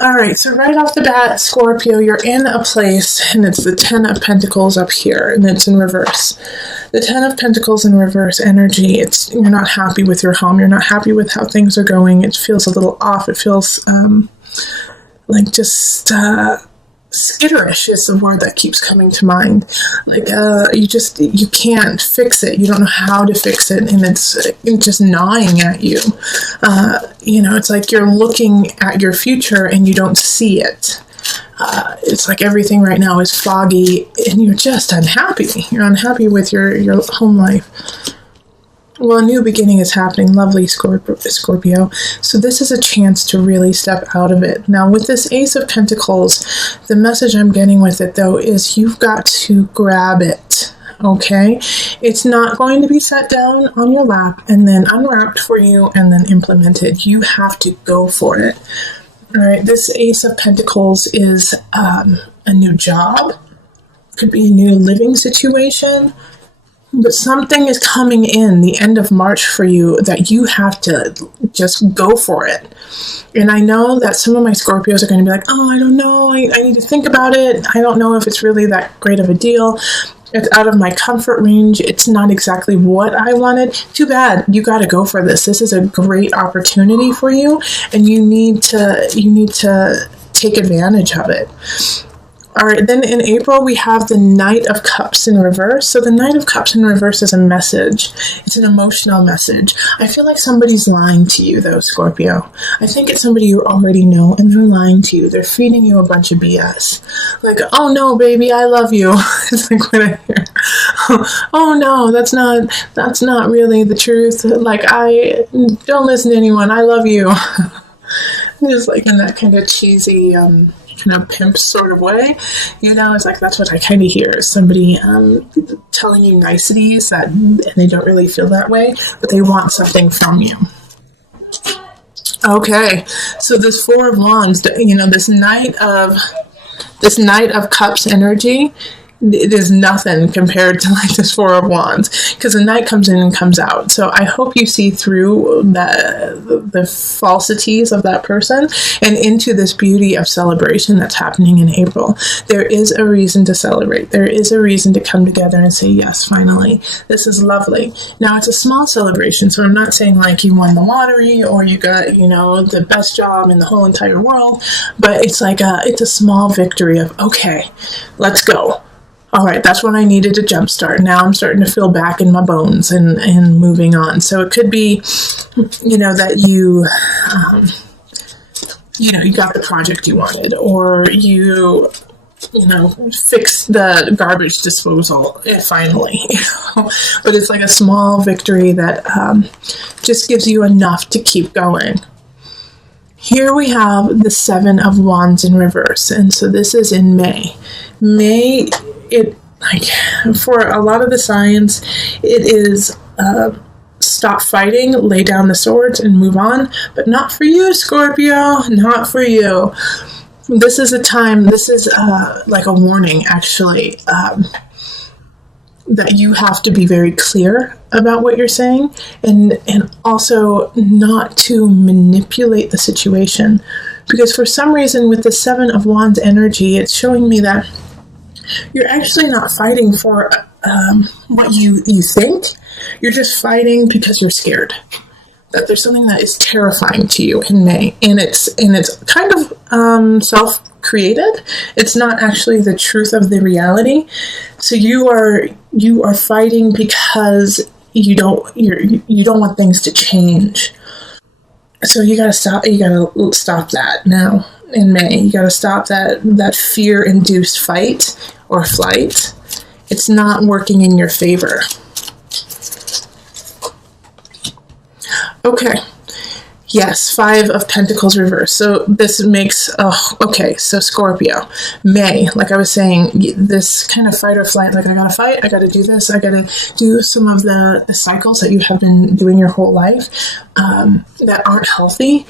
All right, so right off the bat, Scorpio, you're in a place, and it's the Ten of Pentacles up here, and it's in reverse. The Ten of Pentacles in reverse energy, you're not happy with your home. You're not happy with how things are going. It feels a little off. It feels like just skitterish is the word that keeps coming to mind. Like you can't fix it. You don't know how to fix it, and it's just gnawing at you. It's like you're looking at your future and you don't see it. It's like everything right now is foggy, and you're just unhappy. You're unhappy with your home life. Well, a new beginning is happening. Lovely, Scorpio. So this is a chance to really step out of it. Now, with this Ace of Pentacles, the message I'm getting with it, though, is you've got to grab it, okay? It's not going to be set down on your lap and then unwrapped for you and then implemented. You have to go for it. All right, this Ace of Pentacles is a new job. Could be a new living situation. But something is coming in the end of March for you that you have to just go for it. And I know that some of my Scorpios are going to be like, oh, I don't know. I need to think about it. I don't know if it's really that great of a deal. It's out of my comfort range. It's not exactly what I wanted. Too bad. You got to go for this. This is a great opportunity for you, and you need to take advantage of it. All right, then in April, we have the Knight of Cups in reverse. So the Knight of Cups in reverse is a message. It's an emotional message. I feel like somebody's lying to you, though, Scorpio. I think it's somebody you already know, and they're lying to you. They're feeding you a bunch of BS. Like, oh, no, baby, I love you. It's like what I hear. Oh, no, that's not really the truth. Like, I don't listen to anyone. I love you. It's like in that kind of cheesy... kind of pimp sort of way, it's like that's what I kind of hear is somebody telling you niceties and they don't really feel that way, but they want something from you. Okay, so this Four of Wands, this Knight of Cups energy, it is nothing compared to like this Four of Wands, because the Knight comes in and comes out. So I hope you see through the falsities of that person and into this beauty of celebration that's happening in April. There is a reason to celebrate. There is a reason to come together and say, yes, finally, this is lovely. Now, it's a small celebration, so I'm not saying like you won the lottery or you got, the best job in the whole entire world, but it's like it's a small victory of, okay, let's go. All right, that's when I needed a jump start. Now I'm starting to feel back in my bones and moving on. So it could be, that you got the project you wanted, or you fixed the garbage disposal finally. But it's like a small victory that just gives you enough to keep going. Here we have the Seven of Wands in reverse, and so this is in May. For a lot of the signs, it is stop fighting, lay down the swords, and move on. But not for you, Scorpio. Not for you. This is a time. This is like a warning, actually, that you have to be very clear about what you're saying, and also not to manipulate the situation, because for some reason with the Seven of Wands energy, it's showing me that you're actually not fighting for what you think. You're just fighting because you're scared that there's something that is terrifying to you in May, and it's kind of self-created. It's not actually the truth of the reality. So you are fighting because you don't want things to change. So you gotta stop that now. In May, you got to stop that fear-induced fight or flight. It's not working in your favor. Okay. Yes, Five of Pentacles reverse. So this makes, so Scorpio, May, like I was saying, this kind of fight or flight, like I gotta fight, I gotta do this, I gotta do some of the cycles that you have been doing your whole life that aren't healthy.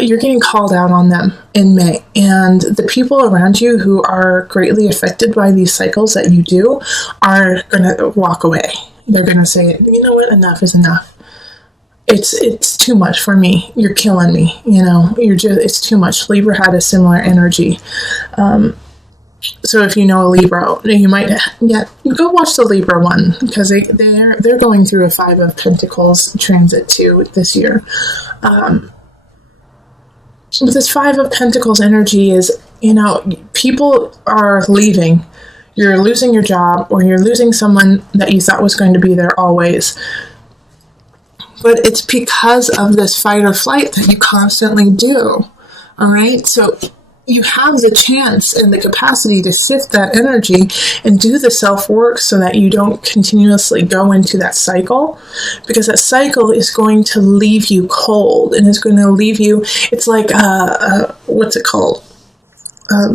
You're getting called out on them in May. And the people around you who are greatly affected by these cycles that you do are going to walk away. They're going to say, you know what, enough is enough. it's too much for me. You're killing me. It's too much. Libra had a similar energy. So if you know a Libra, you might go watch the Libra one, because they're going through a 5 of Pentacles transit too this year. But this 5 of Pentacles energy is, people are leaving. You're losing your job, or you're losing someone that you thought was going to be there always. But it's because of this fight or flight that you constantly do. All right? So you have the chance and the capacity to sift that energy and do the self-work so that you don't continuously go into that cycle, because that cycle is going to leave you cold, and it's going to leave you, it's like, what's it called?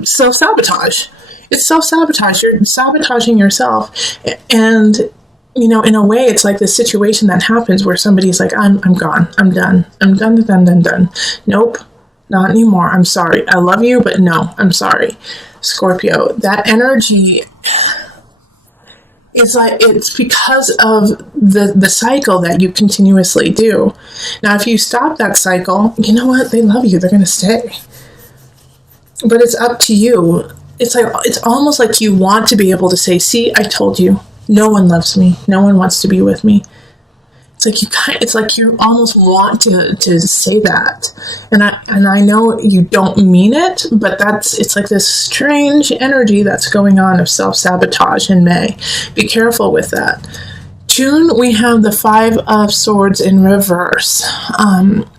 Self-sabotage. It's self-sabotage. You're sabotaging yourself. And, in a way, it's like this situation that happens where somebody's like, I'm gone. I'm done. I'm done. Nope. Not anymore. I'm sorry. I love you, but no, I'm sorry. Scorpio, that energy is like, it's because of the cycle that you continuously do. Now, if you stop that cycle, you know what? They love you. They're going to stay. But it's up to you. It's almost like you want to be able to say, see, I told you, no one loves me. No one wants to be with me. It's like you almost want to say that, and I know you don't mean it, but it's like this strange energy that's going on of self-sabotage in May. Be careful with that. June, we have the 5 of Swords in reverse.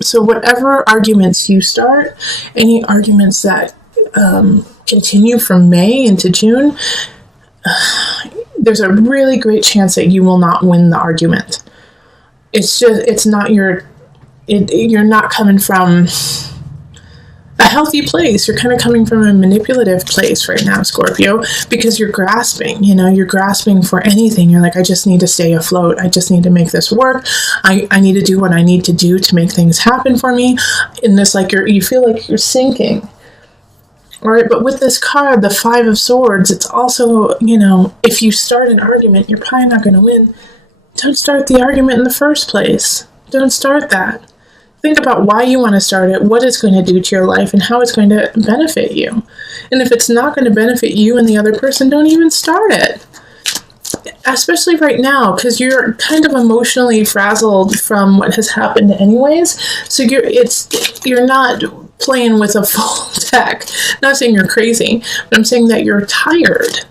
So whatever arguments you start, any arguments that continue from May into June, there's a really great chance that you will not win the argument. You're not coming from a healthy place. You're kind of coming from a manipulative place right now, Scorpio, because you're grasping, you're grasping for anything. You're like, I just need to stay afloat. I just need to make this work. I need to do what I need to do to make things happen for me. And this, like, you feel like you're sinking. All right, but with this card, the 5 of Swords, it's also, if you start an argument, you're probably not going to win. Don't start the argument in the first place. Don't start that. Think about why you want to start it, what it's going to do to your life, and how it's going to benefit you. And if it's not going to benefit you and the other person, don't even start it. Especially right now, because you're kind of emotionally frazzled from what has happened anyways. So you're not playing with a full deck. I'm not saying you're crazy, but I'm saying that you're tired.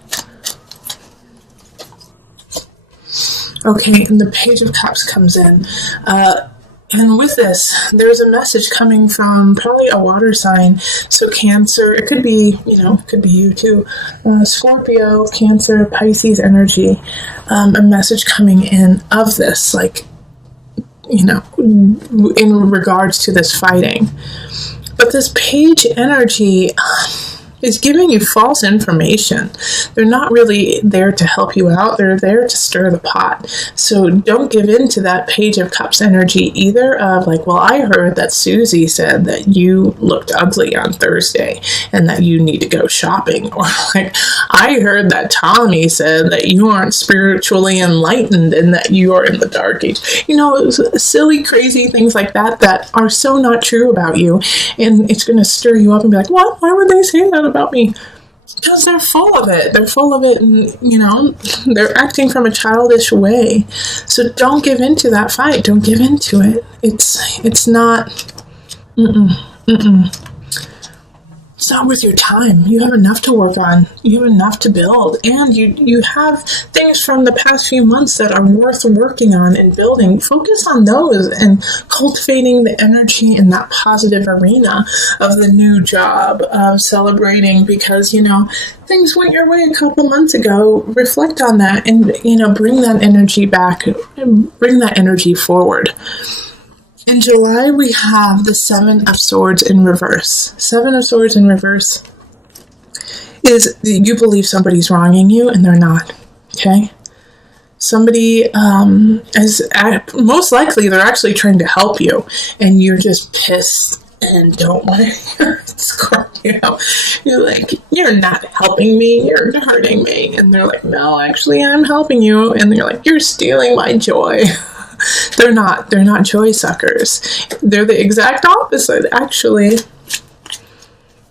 Okay, and the Page of Cups comes in. And with this, there's a message coming from probably a water sign. So Cancer, it could be, it could be you too. Scorpio, Cancer, Pisces energy. A message coming in of this, like, in regards to this fighting. But this Page energy is giving you false information. They're not really there to help you out. They're there to stir the pot. So don't give in to that Page of Cups energy either of like, well, I heard that Susie said that you looked ugly on Thursday and that you need to go shopping. Or like, I heard that Tommy said that you aren't spiritually enlightened and that you are in the dark age. Silly, crazy things like that are so not true about you. And it's going to stir you up and be like, what? Why would they say that about me? Because they're full of it. They're full of it, and they're acting from a childish way. So don't give in to that fight. Don't give in to it. It's not. It's not worth your time. You have enough to work on. You have enough to build. And you have things from the past few months that are worth working on and building. Focus on those and cultivating the energy in that positive arena of the new job, of celebrating because, things went your way a couple months ago. Reflect on that and, bring that energy back, bring that energy forward. In July, we have the 7 of Swords in reverse. 7 of Swords in reverse is you believe somebody's wronging you and they're not, okay? Somebody most likely they're actually trying to help you and you're just pissed and don't want to hear it, Scorpio. You're like, you're not helping me, you're hurting me. And they're like, no, actually I'm helping you. And you're like, you're stealing my joy. They're not joy suckers. They're the exact opposite, actually.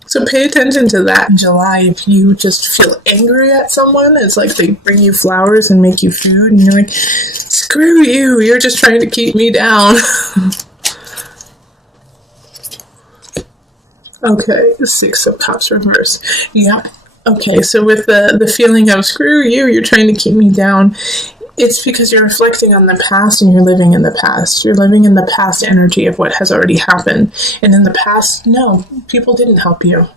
So pay attention to that in July. If you just feel angry at someone, it's like they bring you flowers and make you food, and you're like, screw you, you're just trying to keep me down. Okay, the Six of Cups reverse. Yeah. Okay, so with the feeling of screw you, you're trying to keep me down, it's because you're reflecting on the past and you're living in the past. You're living in the past energy of what has already happened. And in the past, no, people didn't help you.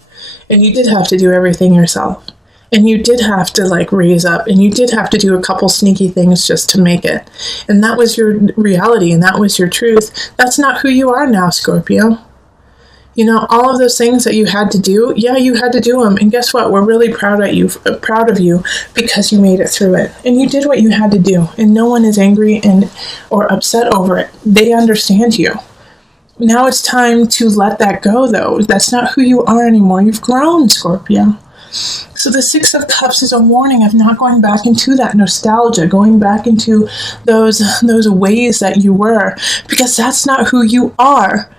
And you did have to do everything yourself. And you did have to raise up, and you did have to do a couple sneaky things just to make it. And that was your reality, and that was your truth. That's not who you are now, Scorpio. All of those things that you had to do, yeah, you had to do them. And guess what? We're really proud of you because you made it through it. And you did what you had to do. And no one is angry or upset over it. They understand you. Now it's time to let that go, though. That's not who you are anymore. You've grown, Scorpio. So the Six of Cups is a warning of not going back into that nostalgia, going back into those ways that you were, because that's not who you are.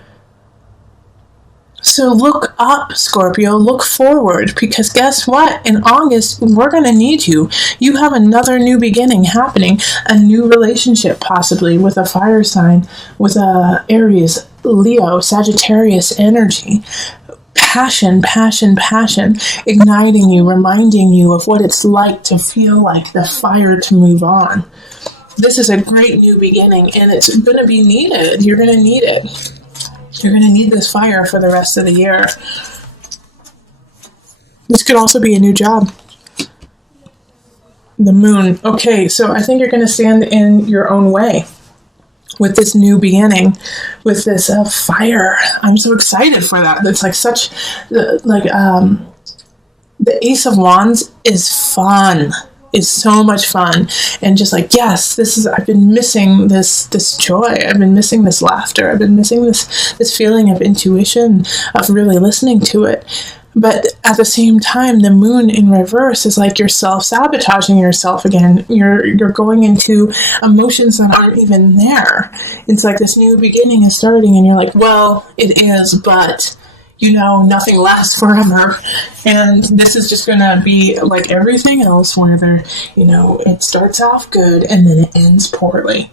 So look up, Scorpio, look forward, because guess what? In August, we're going to need you. You have another new beginning happening, a new relationship possibly with a fire sign, with a Aries, Leo, Sagittarius energy. Passion, igniting you, reminding you of what it's like to feel like the fire to move on. This is a great new beginning, and it's going to be needed. You're going to need it. You're going to need this fire for the rest of the year. This could also be a new job. The Moon. Okay, so I think you're going to stand in your own way with this new beginning, with this fire. I'm so excited for that. It's the Ace of Wands is fun. Is so much fun, and just yes, I've been missing this joy. I've been missing this laughter. I've been missing this feeling of intuition, of really listening to it. But at the same time, the Moon in reverse is like you're self-sabotaging yourself again. You're going into emotions that aren't even there. It's like this new beginning is starting, and you're like, well, it is, but nothing lasts forever. And this is just going to be like everything else, where it starts off good and then it ends poorly.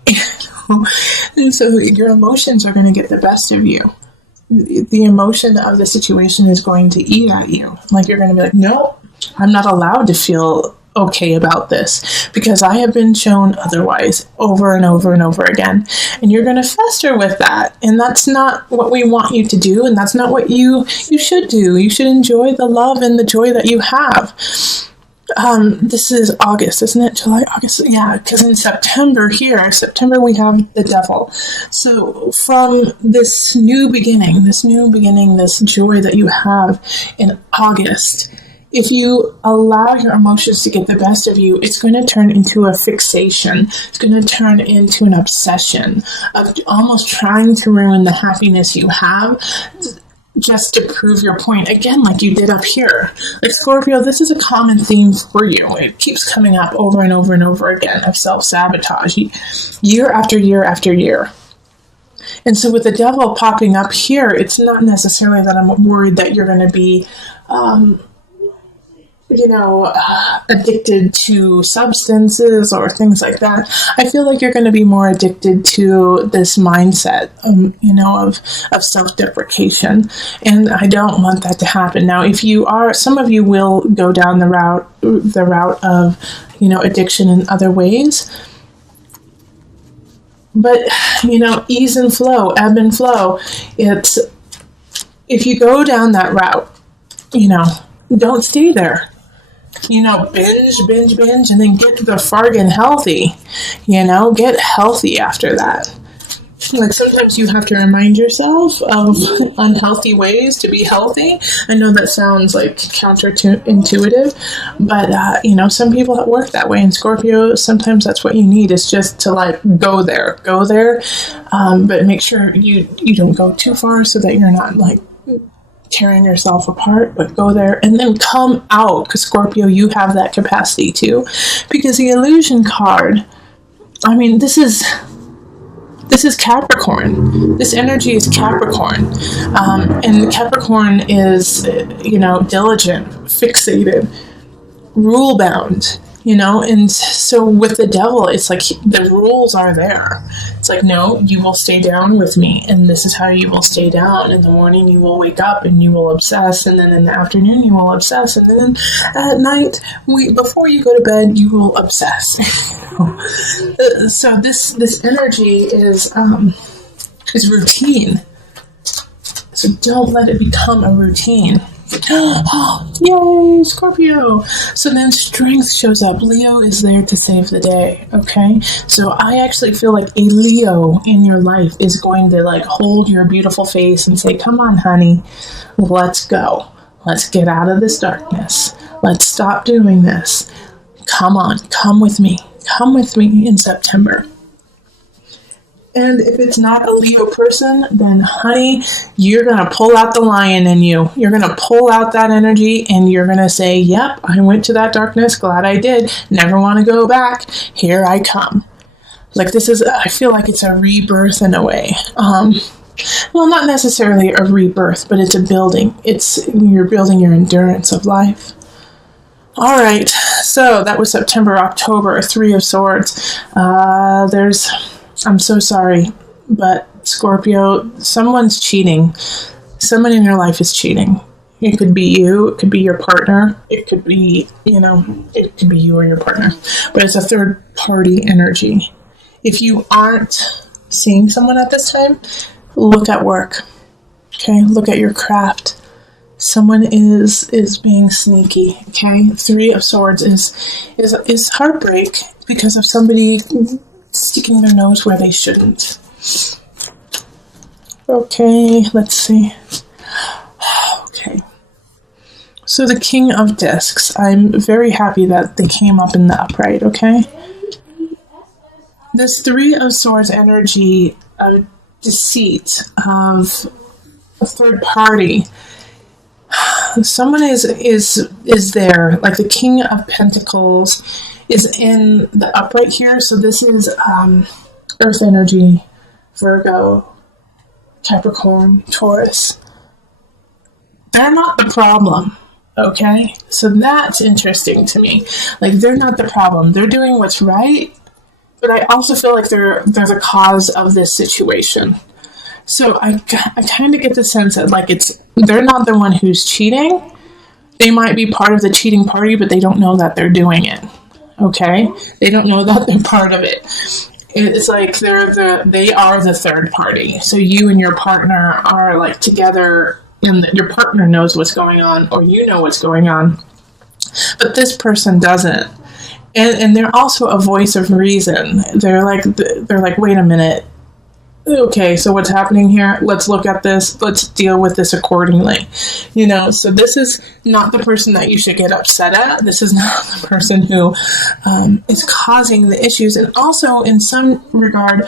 And so your emotions are going to get the best of you. The emotion of the situation is going to eat at you. You're going to be like, no, I'm not allowed to feel okay about this, because I have been shown otherwise over and over and over again. And you're going to fester with that. And that's not what we want you to do. And that's not what you should do. You should enjoy the love and the joy that you have. This is August, isn't it? July, August? Yeah, because in September we have the Devil. So from this new beginning, this joy that you have in August, if you allow your emotions to get the best of you, it's going to turn into a fixation. It's going to turn into an obsession of almost trying to ruin the happiness you have just to prove your point. Again, like you did up here. Scorpio, this is a common theme for you. It keeps coming up over and over and over again of self-sabotage, year after year after year. And so with the Devil popping up here, it's not necessarily that I'm worried that you're going to be addicted to substances or things like that. I feel like you're going to be more addicted to this mindset, of self-deprecation. And I don't want that to happen. Now, if you are, some of you will go down the route of, addiction in other ways. But, ease and flow, ebb and flow. It's, if you go down that route, don't stay there. Binge, and then get to the fargan healthy. Get healthy after that. Sometimes you have to remind yourself of unhealthy ways to be healthy. I know that sounds counterintuitive, but some people work that way. And Scorpio, sometimes that's what you need, is just to go there, but make sure you don't go too far so that you're not tearing yourself apart, but go there and then come out, because Scorpio, you have that capacity too. Because the illusion card, this is This is Capricorn. This energy is Capricorn. And Capricorn is, diligent, fixated, rule bound, and so with the devil, it's like the rules are there. It's like, no, you will stay down with me, and this is how you will stay down. In the morning you will wake up and you will obsess, and then in the afternoon you will obsess, and then at night, before you go to bed, you will obsess. So this energy is routine. So don't let it become a routine. Yay, Scorpio. So then strength shows up. Leo is there to save the day. Okay, so I actually feel like a Leo in your life is going to like hold your beautiful face and say, come on, honey, let's go. Let's get out of this darkness. Let's stop doing this. Come on, come with me in September. And if it's not a Leo person, then honey, you're going to pull out the lion in you. You're going to pull out that energy and you're going to say, yep, I went to that darkness. Glad I did. Never want to go back. Here I come. Like I feel like it's a rebirth in a way. Well, not necessarily a rebirth, but it's a building. You're building your endurance of life. All right. So that was September, October, Three of Swords. I'm so sorry, but Scorpio, someone's cheating. Someone in your life is cheating. It could be you. It could be your partner. It could be, it could be you or your partner. But it's a third party energy. If you aren't seeing someone at this time, look at work. Okay, look at your craft. Someone is being sneaky. Okay, Three of Swords is heartbreak because of somebody sticking their nose where they shouldn't. Okay, let's see. Okay. So the King of Discs. I'm very happy that they came up in the upright, okay? This Three of Swords energy of deceit, of a third party. Someone is there, like the King of Pentacles is in the upright here. So this is Earth energy, Virgo, Capricorn, Taurus. They're not the problem, okay? So that's interesting to me. Like, they're not the problem. They're doing what's right, but I also feel like they're the cause of this situation. So I kind of get the sense that like they're not the one who's cheating. They might be part of the cheating party, but they don't know that they're doing it. Okay, they don't know that they're part of it. It's like they are the third party. So you and your partner are like together, and your partner knows what's going on, or you know what's going on, but this person doesn't. And they're also a voice of reason. They're like, wait a minute. Okay, so what's happening here? Let's look at this. Let's deal with this accordingly. So this is not the person that you should get upset at. This is not the person who is causing the issues. And also, in some regard,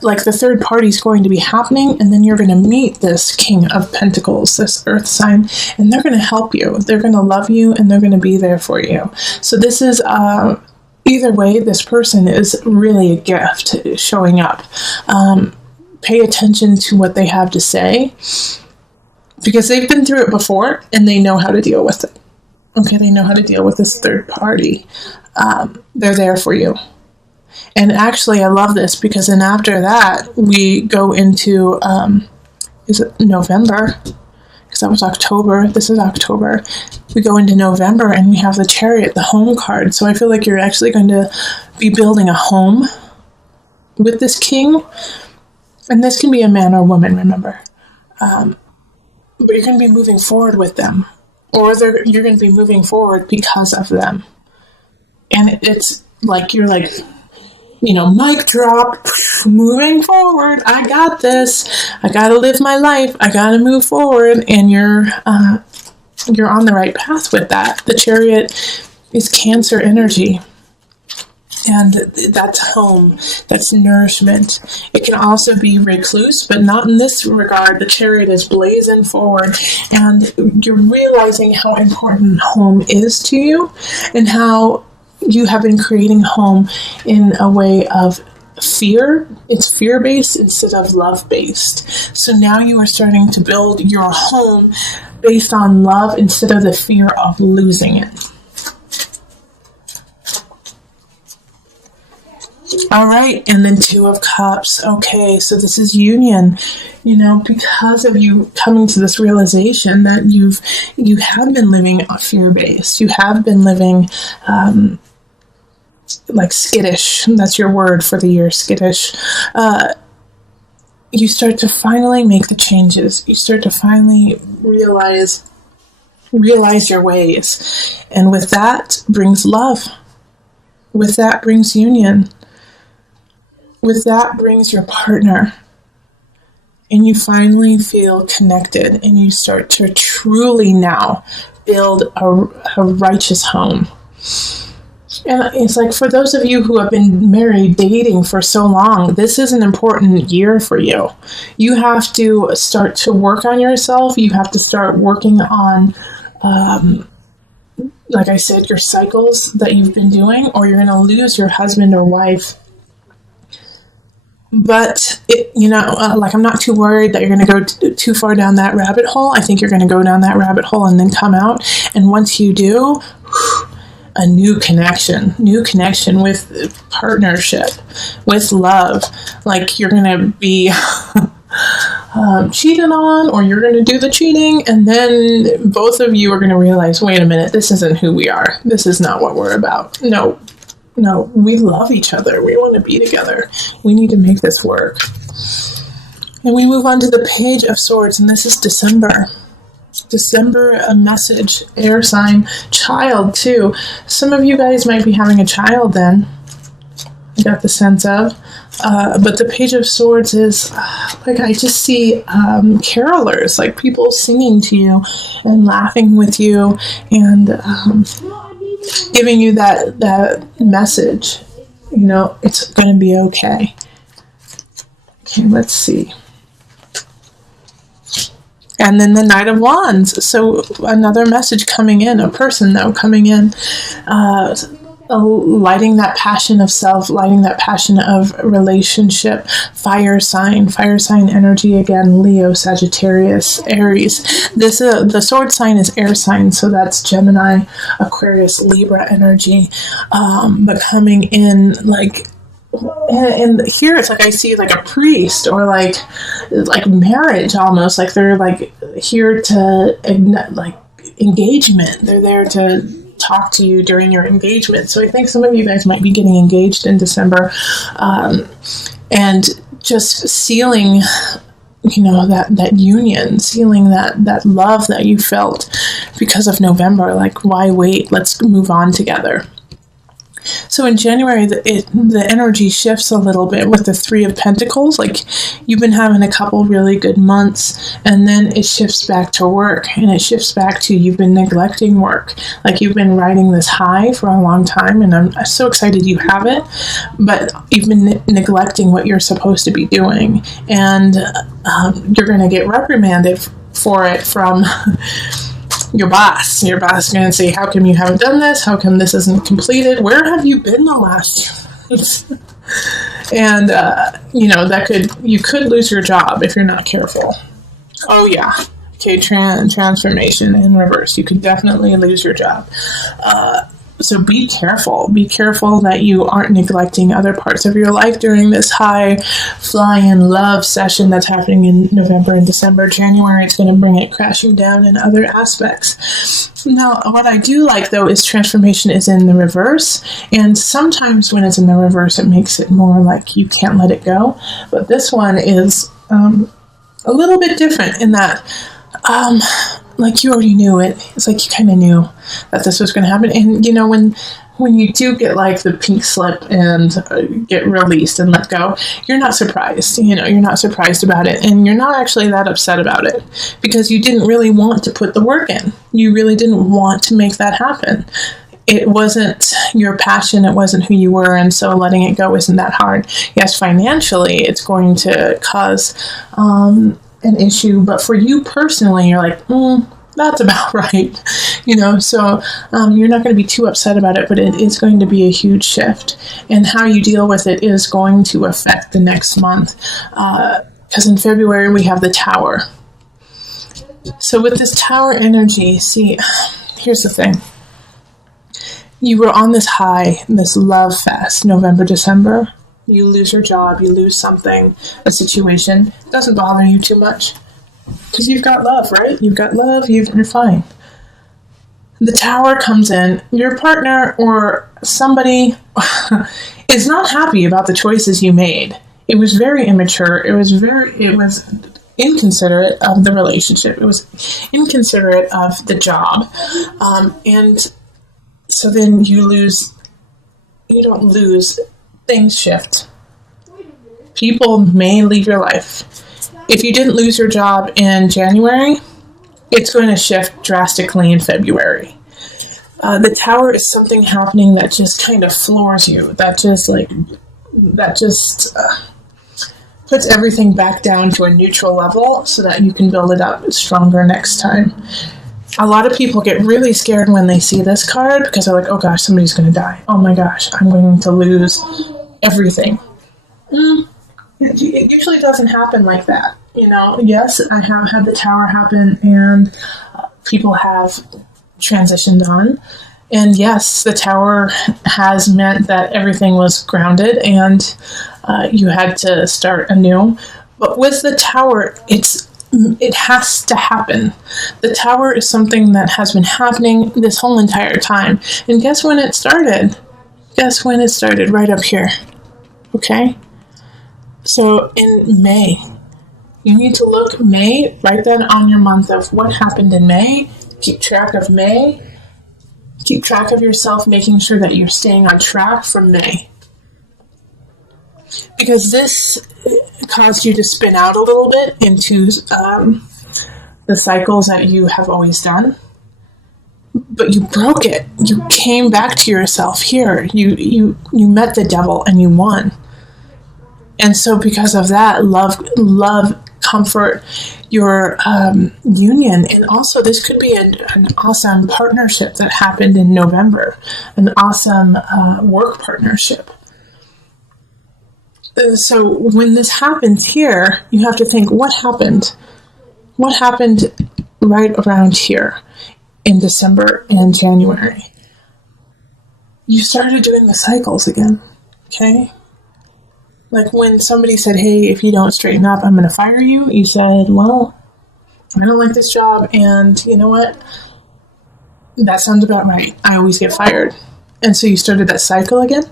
like the third party is going to be happening, and then you're going to meet this King of Pentacles, this Earth sign, and they're going to help you. They're going to love you, and they're going to be there for you. So this is either way, this person is really a gift showing up. Pay attention to what they have to say, because they've been through it before and they know how to deal with it. Okay, they know how to deal with this third party. They're there for you. And actually, I love this because then after that, we go into, is it November? Because that was October. This is October. We go into November and we have the Chariot, the home card. So I feel like you're actually going to be building a home with this king. And this can be a man or woman, remember. But you're going to be moving forward with them. Or you're going to be moving forward because of them. And it's like you're like, mic drop, moving forward. I got this. I got to live my life. I got to move forward. And you're on the right path with that. The Chariot is Cancer energy. And that's home. That's nourishment. It can also be recluse, but not in this regard. The Chariot is blazing forward. And you're realizing how important home is to you and how you have been creating home in a way of fear. It's fear-based instead of love-based. So now you are starting to build your home based on love instead of the fear of losing it. All right, and then Two of Cups. Okay, so this is union. You know, because of you coming to this realization that you have been living fear-based. You have been living like skittish. That's your word for the year, skittish. You start to finally make the changes. You start to finally realize your ways. And with that brings love. With that brings union. With that brings your partner. And you finally feel connected, and you start to truly now build a righteous home. And it's like, for those of you who have been married, dating for so long, this is an important year for you. You have to start to work on yourself. You have to start working on, like I said, your cycles that you've been doing, or you're going to lose your husband or wife. But, like, I'm not too worried that you're going to go too far down that rabbit hole. I think you're going to go down that rabbit hole and then come out. And once you do, a new connection with partnership, with love. Like, you're going to be cheated on, or you're going to do the cheating. And then both of you are going to realize, wait a minute, this isn't who we are. This is not what we're about. No, we love each other. We want to be together. We need to make this work. And we move on to the Page of Swords, and this is December. December, a message, air sign, child too. Some of you guys might be having a child then. I got the sense of. But the Page of Swords is, like, I just see carolers, like people singing to you and laughing with you and giving you that message. It's going to be okay. Okay, let's see. And then the Knight of Wands. So another message coming in, a person though coming in, lighting that passion of self, lighting that passion of relationship. Fire sign energy again. Leo, Sagittarius, Aries. The sword sign is air sign, so that's Gemini, Aquarius, Libra energy. But coming in like. And here it's like I see like a priest, or like marriage almost, like they're like here to like engagement. They're there to talk to you during your engagement. So I think some of you guys might be getting engaged in December, and just sealing, that union, sealing that love that you felt because of November. Like, why wait? Let's move on together. So in January, the energy shifts a little bit with the Three of Pentacles. Like, you've been having a couple really good months, and then it shifts back to work, and it shifts back to you've been neglecting work. Like, you've been riding this high for a long time, and I'm so excited you have it, but you've been neglecting what you're supposed to be doing, and you're going to get reprimanded for it from your boss. Your boss is going to say, how come you haven't done this? How come this isn't completed? Where have you been the last months? And, you could lose your job if you're not careful. Oh, yeah. Okay, transformation in reverse. You could definitely lose your job. So be careful. Be careful that you aren't neglecting other parts of your life during this high flying love session that's happening in November and December. January, it's going to bring it crashing down in other aspects. Now, what I do like, though, is transformation is in the reverse. And sometimes when it's in the reverse, it makes it more like you can't let it go. But this one is a little bit different in that like you already knew it. It's like you kind of knew that this was going to happen. And, when you do get like the pink slip and get released and let go, you're not surprised. You're not surprised about it. And you're not actually that upset about it because you didn't really want to put the work in. You really didn't want to make that happen. It wasn't your passion. It wasn't who you were. And so letting it go isn't that hard. Yes, financially, it's going to cause an issue, but for you personally, you're like, that's about right. So you're not going to be too upset about it, but it is going to be a huge shift. And how you deal with it is going to affect the next month. Because in February, we have the Tower. So with this Tower energy, see, here's the thing. You were on this high, this love fest, November, December. You lose your job, you lose something, a situation. It doesn't bother you too much. Because you've got love, right? You've got love, you're fine. The Tower comes in, your partner or somebody is not happy about the choices you made. It was very immature. It was inconsiderate of the relationship. It was inconsiderate of the job. And so then you don't lose, things shift. People may leave your life. If you didn't lose your job in January, it's going to shift drastically in February. The Tower is something happening that just kind of floors you. That just puts everything back down to a neutral level so that you can build it up stronger next time. A lot of people get really scared when they see this card because they're like, oh gosh, somebody's going to die. Oh my gosh, I'm going to lose everything. It usually doesn't happen like that. Yes, I have had the Tower happen and people have transitioned on. And yes, the Tower has meant that everything was grounded and you had to start anew. But with the Tower, it has to happen. The Tower is something that has been happening this whole entire time. And guess when it started? Guess when it started? Right up here. Okay? So in May, you need to look May, write that on your month of what happened in May. Keep track of May. Keep track of yourself, making sure that you're staying on track from May. Because this caused you to spin out a little bit into the cycles that you have always done. But you broke it. You came back to yourself here. You met the devil and you won. And so because of that, love, comfort, your union. And also this could be an awesome partnership that happened in November. An awesome work partnership. So when this happens here, you have to think, what happened? What happened right around here in December and January? You started doing the cycles again, okay? Like when somebody said, hey, if you don't straighten up, I'm going to fire you. You said, well, I don't like this job. And you know what? That sounds about right. I always get fired. And so you started that cycle again.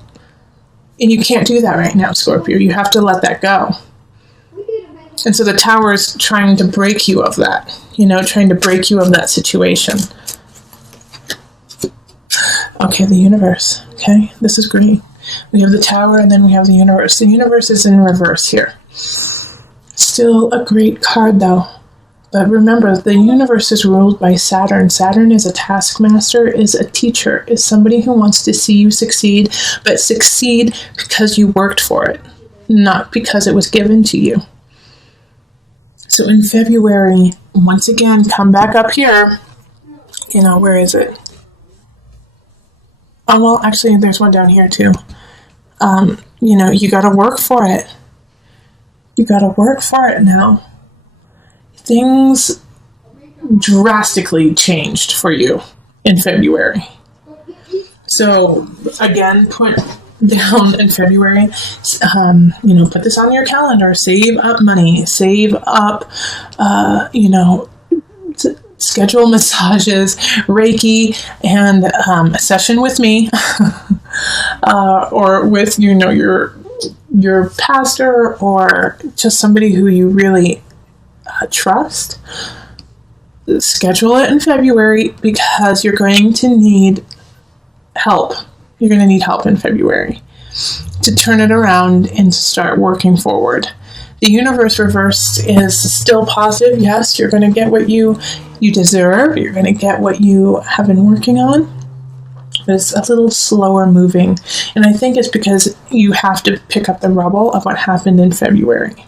And you can't do that right now, Scorpio. You have to let that go. And so the Tower is trying to break you of that, trying to break you of that situation. Okay, the universe. Okay, this is green. We have the Tower and then we have the universe. The universe is in reverse here. Still a great card though. But remember, the universe is ruled by Saturn. Saturn is a taskmaster, is a teacher, is somebody who wants to see you succeed, but succeed because you worked for it, not because it was given to you. So in February, once again, come back up here. Where is it? Oh, well, actually, there's one down here too. You got to work for it. You got to work for it now. Things drastically changed for you in February. So again, put down in February, put this on your calendar, save up money, save up, schedule massages, Reiki, and a session with me, or with, your pastor, or just somebody who you really trust. Schedule it in February because you're going to need help. You're going to need help in February to turn it around and to start working forward. The universe reversed is still positive. Yes, you're going to get what you deserve. You're going to get what you have been working on. But it's a little slower moving. And I think it's because you have to pick up the rubble of what happened in February.